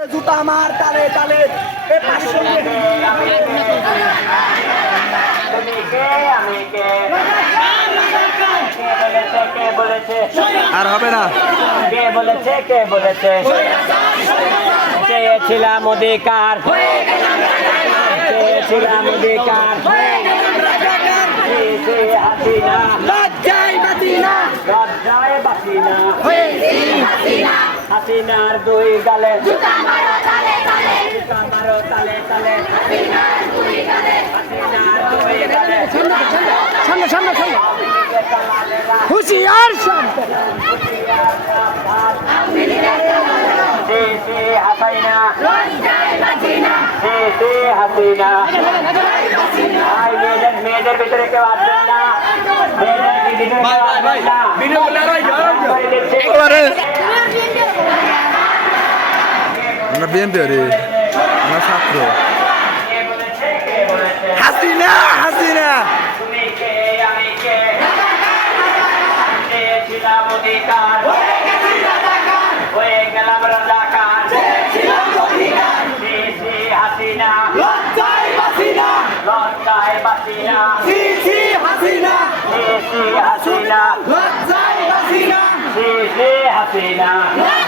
জুতা মার তালে তালে। এ পাঁচশো আর হবে না। কে বলেছে কে বলেছে? চেয়েছিলাম অধিকার। চেয়েছিলাম অধিকার। লজ্জায় বাঁচি না লজ্জায় বাসি না হয়েছি হাসিনা হাসিনার দুই গালে দুই হুশিয়ার মেয়েদের ভিতরে কেউ আসবেন না আমরা বিএনপি রে আমরা ছাত্র হাসিনা হাসিনা হাসিনা হাসিনা হাসিনা